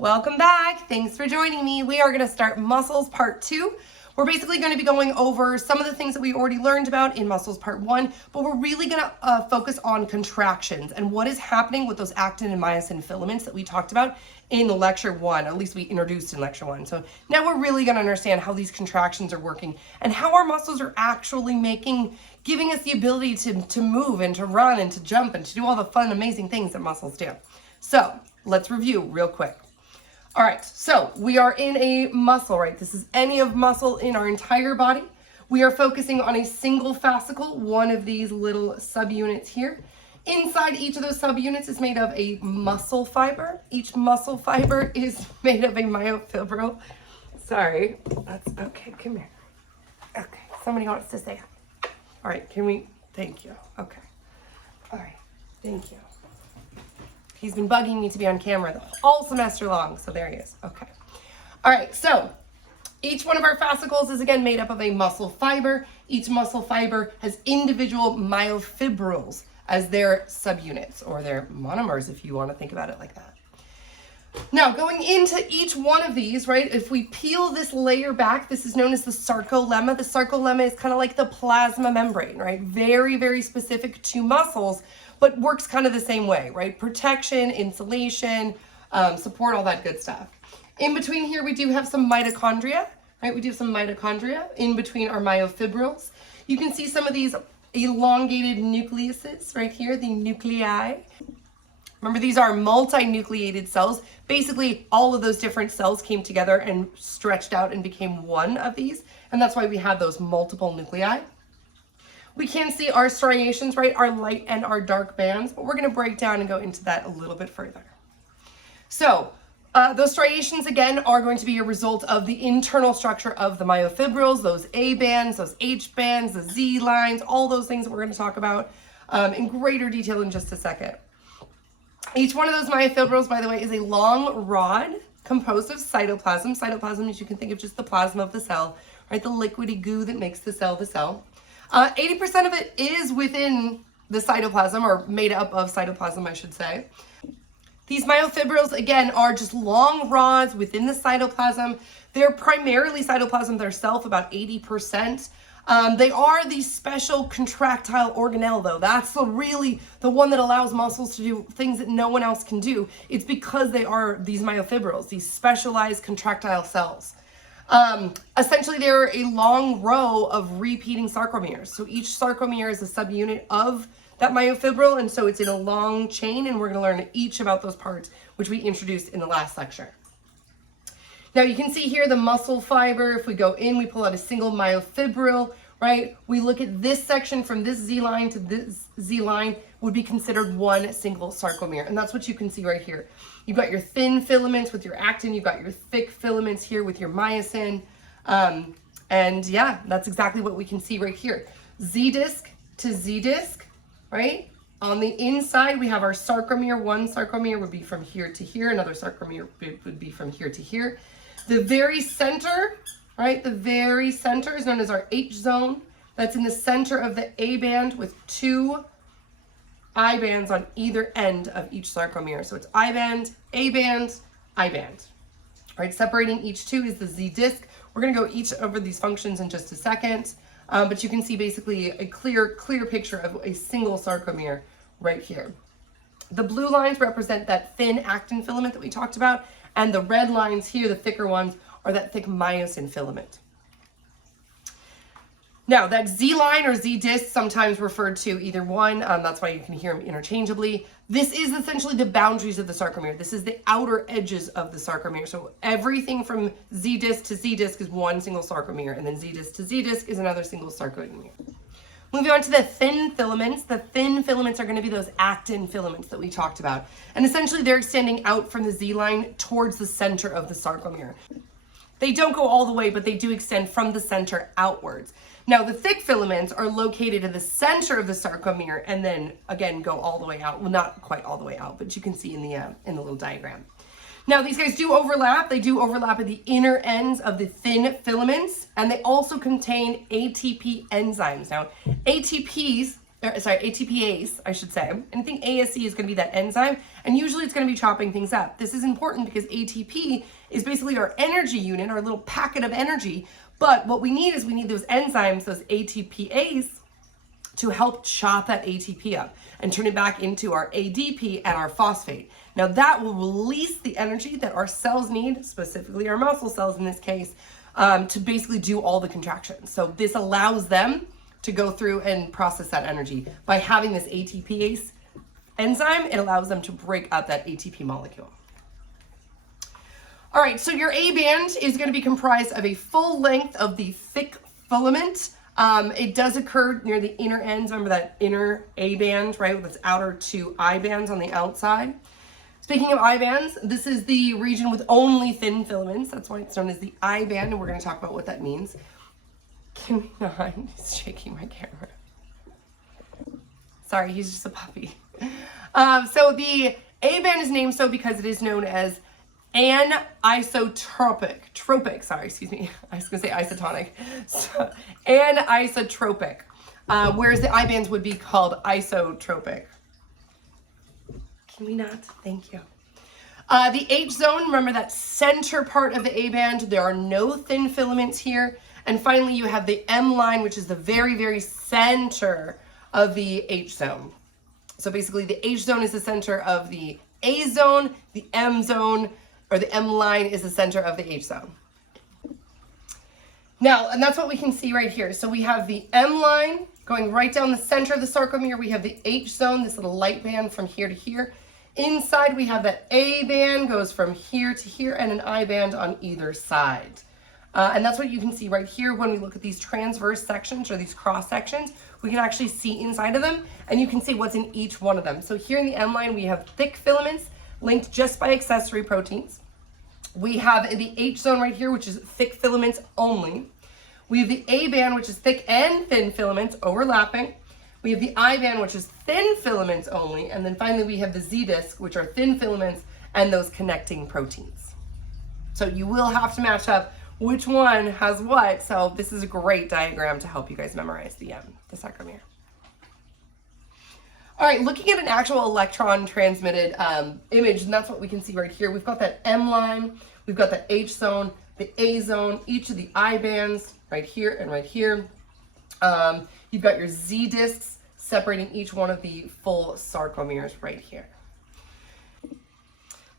Welcome back. Thanks for joining me. We are going to start muscles part 2. We're basically going to be going over some of the things that we already learned about in muscles part 1, but we're really going to focus on contractions and what is happening with those actin and myosin filaments that we talked about in lecture 1, at least we introduced in lecture 1. So now we're really going to understand how these contractions are working and how our muscles are actually giving us the ability to move and to run and to jump and to do all the fun, amazing things that muscles do. So let's review real quick. All right, so we are in a muscle, right? This is any of muscle in our entire body. We are focusing on a single fascicle, one of these little subunits here. Inside each of those subunits is made of a muscle fiber. Each muscle fiber is made of a myofibril. Sorry, that's okay, come here. Okay, somebody wants to say hi. All right, thank you, okay. All right, thank you. He's been bugging me to be on camera all semester long, so there he is. Okay. All right, so each one of our fascicles is again made up of a muscle fiber. Each muscle fiber has individual myofibrils as their subunits, or their monomers if you want to think about it like that. Now, going into each one of these, right, if we peel this layer back, this is known as the sarcolemma. The sarcolemma is kind of like the plasma membrane, right? Very, very specific to muscles, but works kind of the same way, right? Protection, insulation, support, all that good stuff. In between here, we do have some mitochondria, right? We do have some mitochondria in between our myofibrils. You can see some of these elongated nucleuses right here, the nuclei. Remember, these are multinucleated cells. Basically, all of those different cells came together and stretched out and became one of these. And that's why we have those multiple nuclei. We can see our striations, right? Our light and our dark bands, but we're going to break down and go into that a little bit further. So those striations, again, are going to be a result of the internal structure of the myofibrils, those A bands, those H bands, the Z lines, all those things that we're going to talk about in greater detail in just a second. Each one of those myofibrils, by the way, is a long rod composed of cytoplasm. Cytoplasm, as you can think of, just the plasma of the cell, right? The liquidy goo that makes the cell the cell. 80% of it is within the cytoplasm, or made up of cytoplasm, I should say. These myofibrils, again, are just long rods within the cytoplasm. They're primarily cytoplasm themselves, about 80%. They are the special contractile organelle, though. That's the one that allows muscles to do things that no one else can do. It's because they are these myofibrils, these specialized contractile cells. Essentially, they're a long row of repeating sarcomeres. So each sarcomere is a subunit of that myofibril, and so it's in a long chain, and we're going to learn each about those parts, which we introduced in the last lecture. Now, you can see here the muscle fiber. If we go in, we pull out a single myofibril, right? We look at this section from this Z line to this Z line would be considered one single sarcomere. And that's what you can see right here. You've got your thin filaments with your actin. You've got your thick filaments here with your myosin. And yeah, that's exactly what we can see right here. Z disc to Z disc, right? On the inside, we have our sarcomere. One sarcomere would be from here to here. Another sarcomere would be from here to here. The very center, right? The very center is known as our H zone. That's in the center of the A band with two I bands on either end of each sarcomere. So it's I band, A band, I band. All right, separating each two is the Z disc. We're going to go each over these functions in just a second. But you can see basically a clear picture of a single sarcomere right here. The blue lines represent that thin actin filament that we talked about, and the red lines here, the thicker ones, are that thick myosin filament. Now, that Z line or Z disc, sometimes referred to either one, that's why you can hear them interchangeably. This is essentially the boundaries of the sarcomere. This is the outer edges of the sarcomere. So everything from Z disc to Z disc is one single sarcomere, and then Z disc to Z disc is another single sarcomere. Moving on to the thin filaments. The thin filaments are going to be those actin filaments that we talked about. And essentially they're extending out from the Z line towards the center of the sarcomere. They don't go all the way, but they do extend from the center outwards. Now, the thick filaments are located in the center of the sarcomere and then, again, go all the way out. Well, not quite all the way out, but you can see in the little diagram. Now, these guys do overlap. They do overlap at the inner ends of the thin filaments, and they also contain ATP enzymes. Now, ATPs ATPase, I should say. And I think ASE is going to be that enzyme, and usually it's going to be chopping things up. This is important because ATP is basically our energy unit, our little packet of energy. But what we need is we need those enzymes, those ATPase, to help chop that ATP up and turn it back into our ADP and our phosphate. Now that will release the energy that our cells need, specifically our muscle cells in this case, to basically do all the contractions. So this allows them to go through and process that energy. By having this ATPase enzyme, it allows them to break up that ATP molecule. All right, so your A band is going to be comprised of a full length of the thick filament. It does occur near the inner ends. Remember that inner A band, right? With its outer two I bands on the outside. Speaking of I bands, this is the region with only thin filaments. That's why it's known as the I band, and we're going to talk about what that means. Can we not? He's shaking my camera. Sorry, he's just a puppy. So the A band is named so because it is known as anisotropic. I was going to say isotonic. So, anisotropic. Whereas the I bands would be called isotropic. Can we not? Thank you. The H zone, remember that center part of the A band. There are no thin filaments here. And finally, you have the M line, which is the very, very center of the H zone. So basically, the H zone is the center of the A zone, the M zone, or the M line is the center of the H zone. Now, and that's what we can see right here. So we have the M line going right down the center of the sarcomere. We have the H zone, this little light band from here to here. Inside, we have that A band goes from here to here and an I band on either side. And that's what you can see right here when we look at these transverse sections or these cross sections. We can actually see inside of them and you can see what's in each one of them. So here in the M line, we have thick filaments linked just by accessory proteins. We have the H zone right here, which is thick filaments only. We have the A band, which is thick and thin filaments overlapping. We have the I band, which is thin filaments only. And then finally, we have the Z disc, which are thin filaments and those connecting proteins. So you will have to match up which one has what. So this is a great diagram to help you guys memorize the sarcomere. All right, looking at an actual electron transmitted image, and that's what we can see right here. We've got that M line, we've got the H zone, the A zone, each of the I bands right here and right here. You've got your Z discs separating each one of the full sarcomeres right here.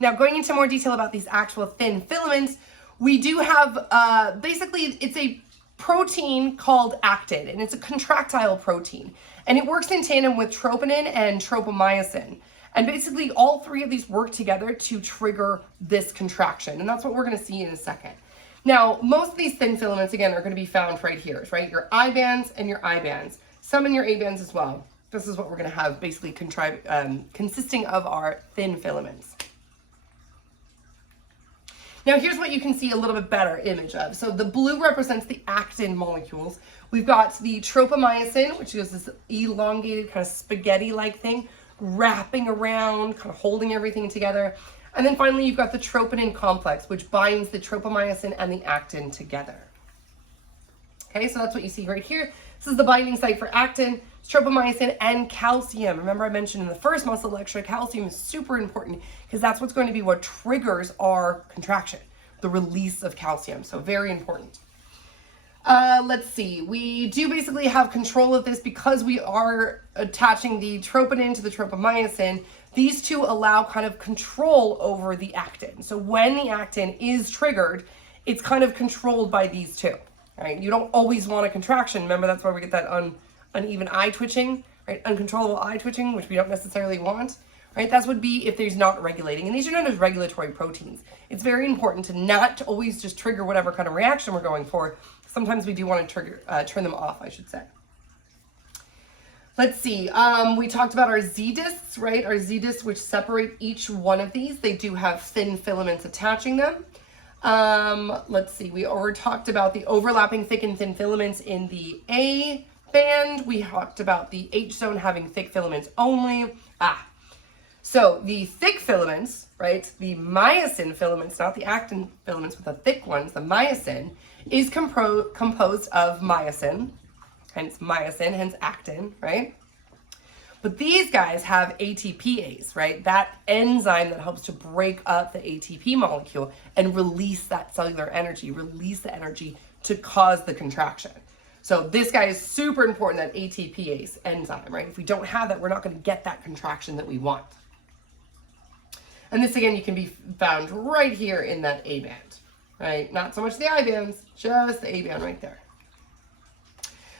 Now going into more detail about these actual thin filaments, we do have, basically it's a protein called actin, and it's a contractile protein. And it works in tandem with troponin and tropomyosin. And basically all three of these work together to trigger this contraction. And that's what we're gonna see in a second. Now, most of these thin filaments, again, are gonna be found right here, right? Your I bands and your I bands. Some in your A bands as well. This is what we're gonna have basically consisting of our thin filaments. Now here's what you can see a little bit better image of. So the blue represents the actin molecules. We've got the tropomyosin, which is this elongated kind of spaghetti-like thing, wrapping around, kind of holding everything together. And then finally, you've got the troponin complex, which binds the tropomyosin and the actin together. Okay, so that's what you see right here. This is the binding site for actin, tropomyosin, and calcium. Remember I mentioned in the first muscle lecture, calcium is super important because that's what's going to be what triggers our contraction, the release of calcium. So very important. Let's see, we do basically have control of this because we are attaching the troponin to the tropomyosin. These two allow kind of control over the actin. So when the actin is triggered, it's kind of controlled by these two, right? You don't always want a contraction. Remember, that's why we get that uneven eye twitching, right? Uncontrollable eye twitching, which we don't necessarily want, right? That would be if there's not regulating. And these are known as regulatory proteins. It's very important to not always just trigger whatever kind of reaction we're going for. Sometimes we do want to turn them off, I should say. Let's see, we talked about our Z discs, right? Our Z discs, which separate each one of these. They do have thin filaments attaching them. Let's see, we already talked about the overlapping thick and thin filaments in the A band. We talked about the H zone having thick filaments only. So the thick filaments, right? The myosin filaments, not the actin filaments, but the thick ones, the myosin, is composed of myosin, hence actin, right? But these guys have ATPase, right? That enzyme that helps to break up the ATP molecule and release that cellular energy, release the energy to cause the contraction. So this guy is super important, that ATPase enzyme, right? If we don't have that, we're not going to get that contraction that we want. And this, again, you can be found right here in that A band, right? Not so much the I bands, just the A band right there.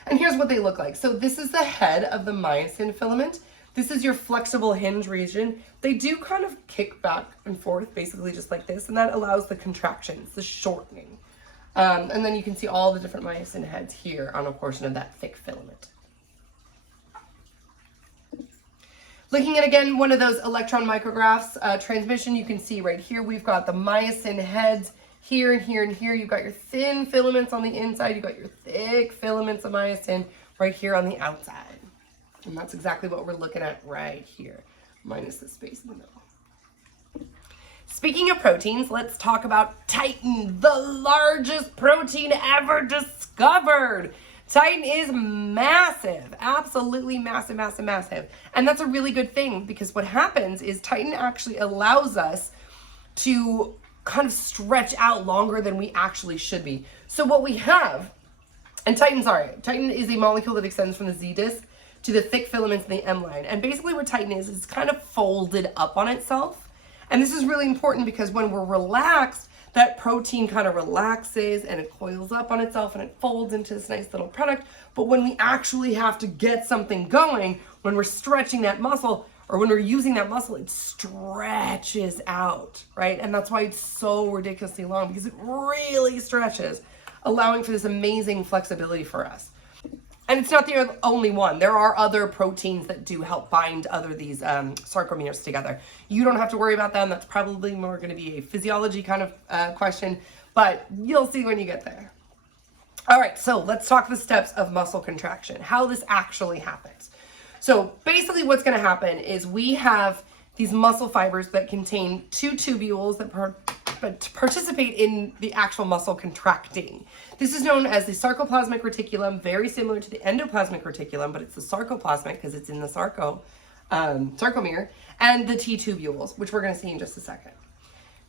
And here's what they look like. So this is the head of the myosin filament. This is your flexible hinge region. They do kind of kick back and forth, basically just like this, and that allows the contractions, the shortening. And then you can see all the different myosin heads here on a portion of that thick filament. Looking at, again, one of those electron micrographs transmission, you can see right here, we've got the myosin heads here and here and here. You've got your thin filaments on the inside. You've got your thick filaments of myosin right here on the outside. And that's exactly what we're looking at right here, minus the space in the middle. Speaking of proteins, let's talk about Titin, the largest protein ever discovered. Titin is massive, absolutely massive, massive, massive. And that's a really good thing, because what happens is Titin actually allows us to kind of stretch out longer than we actually should be. So what we have, and Titin is a molecule that extends from the Z disc to the thick filaments in the M line. And basically what Titin is it's kind of folded up on itself. And this is really important because when we're relaxed, that protein kind of relaxes and it coils up on itself and it folds into this nice little product. But when we actually have to get something going, when we're stretching that muscle or when we're using that muscle, it stretches out, right? And that's why it's so ridiculously long, because it really stretches, allowing for this amazing flexibility for us. And it's not the only one. There are other proteins that do help bind these sarcomeres together. You don't have to worry about them. That's probably more going to be a physiology kind of question, but you'll see when you get there. All right, so let's talk the steps of muscle contraction, how this actually happens. So basically what's going to happen is we have these muscle fibers that contain two tubules that participate in the actual muscle contracting. This is known as the sarcoplasmic reticulum, very similar to the endoplasmic reticulum, but it's the sarcoplasmic because it's in the sarcomere, and the T tubules, which we're going to see in just a second.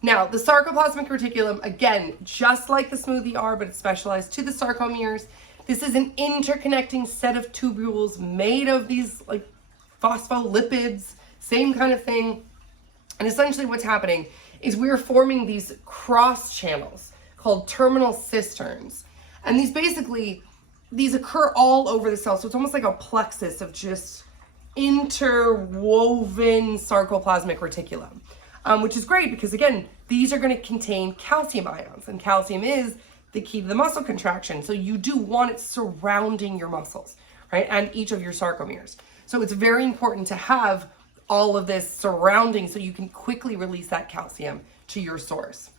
Now, the sarcoplasmic reticulum, again, just like the smoothie R, but it's specialized to the sarcomeres. This is an interconnecting set of tubules made of these like phospholipids, same kind of thing. And essentially what's happening is we're forming these cross channels called terminal cisterns. And these occur all over the cell. So it's almost like a plexus of just interwoven sarcoplasmic reticulum, which is great because, again, these are going to contain calcium ions, and calcium is the key to the muscle contraction. So you do want it surrounding your muscles, right? And each of your sarcomeres. So it's very important to have all of this surrounding so you can quickly release that calcium to your source.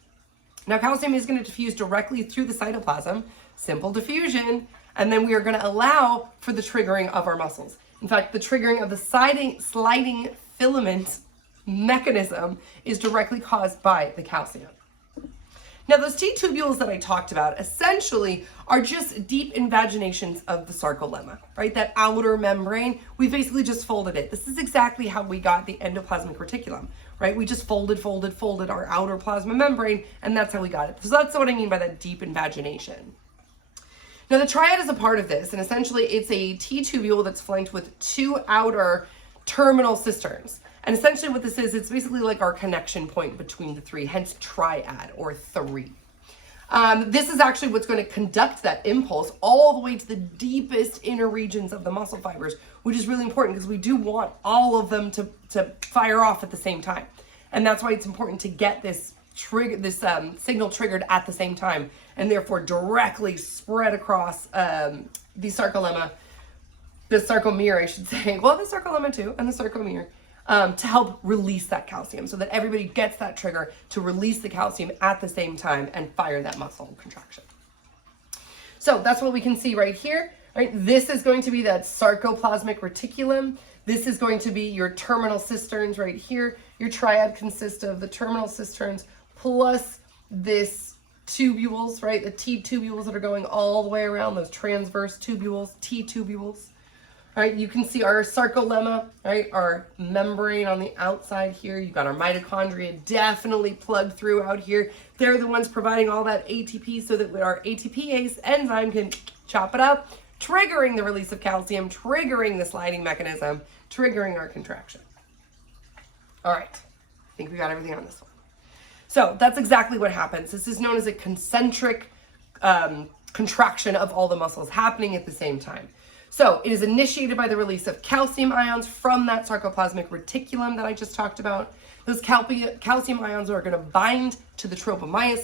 Now, calcium is going to diffuse directly through the cytoplasm, simple diffusion, and then we are going to allow for the triggering of our muscles. In fact, the triggering of the sliding filament mechanism is directly caused by the calcium. Now, those T tubules that I talked about essentially are just deep invaginations of the sarcolemma, right? That outer membrane, we basically just folded it. This is exactly how we got the endoplasmic reticulum, right? We just folded our outer plasma membrane, and that's how we got it. So that's what I mean by that deep invagination. Now, the triad is a part of this, and essentially it's a T tubule that's flanked with two outer terminal cisterns. And essentially what this is, it's basically like our connection point between the three, hence triad or three. This is actually what's going to conduct that impulse all the way to the deepest inner regions of the muscle fibers, which is really important because we do want all of them to fire off at the same time. And that's why it's important to get this signal triggered at the same time, and therefore directly spread across the sarcolemma, the sarcomere, I should say. Well, the sarcolemma too, and the sarcomere. To help release that calcium so that everybody gets that trigger to release the calcium at the same time and fire that muscle contraction. So that's what we can see right here, right? This is going to be that sarcoplasmic reticulum. This is going to be your terminal cisterns right here. Your triad consists of the terminal cisterns plus this tubules, right? The T tubules that are going all the way around, those transverse tubules, T tubules. right? You can see our sarcolemma, right? Our membrane on the outside here. You've got our mitochondria definitely plugged through out here. They're the ones providing all that ATP so that our ATPase enzyme can chop it up, triggering the release of calcium, triggering the sliding mechanism, triggering our contraction. All right, I think we got everything on this one. So that's exactly what happens. This is known as a concentric contraction of all the muscles happening at the same time. So it is initiated by the release of calcium ions from that sarcoplasmic reticulum that I just talked about. Those calcium ions are going to bind to the troponin.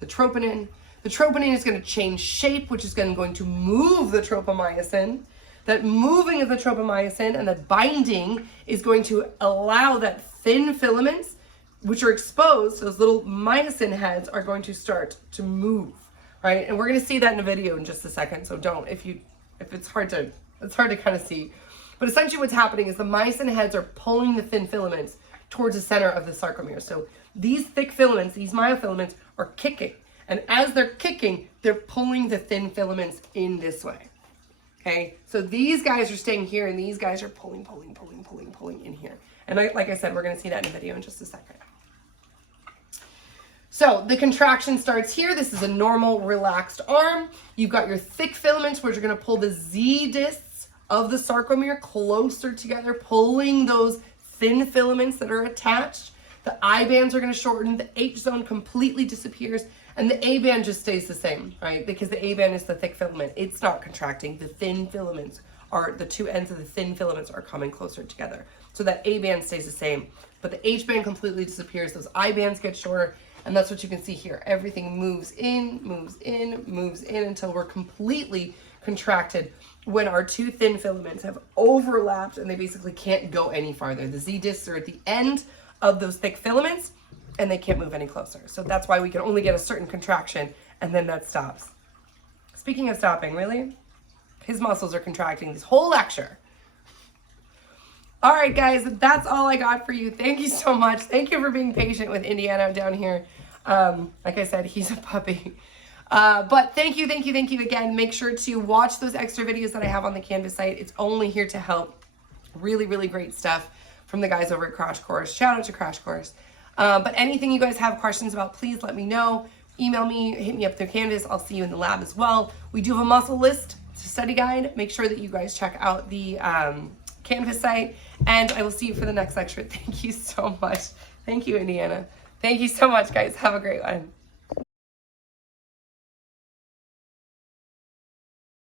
The troponin is going to change shape, which is going to move the tropomyosin. That moving of the tropomyosin and that binding is going to allow that thin filaments, which are exposed, those little myosin heads, are going to start to move, right? And we're going to see that in a video in just a second, so don't, if it's hard to kind of see. But essentially what's happening is the myosin heads are pulling the thin filaments towards the center of the sarcomere. So these thick filaments, these myofilaments, are kicking. And as they're kicking, they're pulling the thin filaments in this way. Okay, so these guys are staying here and these guys are pulling in here. And like I said, we're going to see that in a video in just a second. So the contraction starts here. This is a normal relaxed arm. You've got your thick filaments, which are going to pull the Z discs of the sarcomere closer together, pulling those thin filaments that are attached. The I bands are going to shorten. The H zone completely disappears. And the A band just stays the same, right? Because the A band is the thick filament. It's not contracting. The thin filaments are, the two ends of the thin filaments are coming closer together. So that A band stays the same. But the H band completely disappears. Those I bands get shorter. And that's what you can see here. Everything moves in until we're completely contracted when our two thin filaments have overlapped and they basically can't go any farther. The Z discs are at the end of those thick filaments and they can't move any closer. So that's why we can only get a certain contraction and then that stops. Speaking of stopping, really? His muscles are contracting this whole lecture. All right, guys, that's all I got for you. Thank you so much. Thank you for being patient with Indiana down here. Like I said, he's a puppy. But thank you again. Make sure to watch those extra videos that I have on the Canvas site. It's only here to help. Really, really great stuff from the guys over at Crash Course. Shout out to Crash Course. But anything you guys have questions about, please let me know. Email me, hit me up through Canvas. I'll see you in the lab as well. We do have a muscle list study guide. Make sure that you guys check out the Canvas site, and I will see you for the next lecture. Thank you so much. Thank you, Indiana. Thank you so much, guys. Have a great one.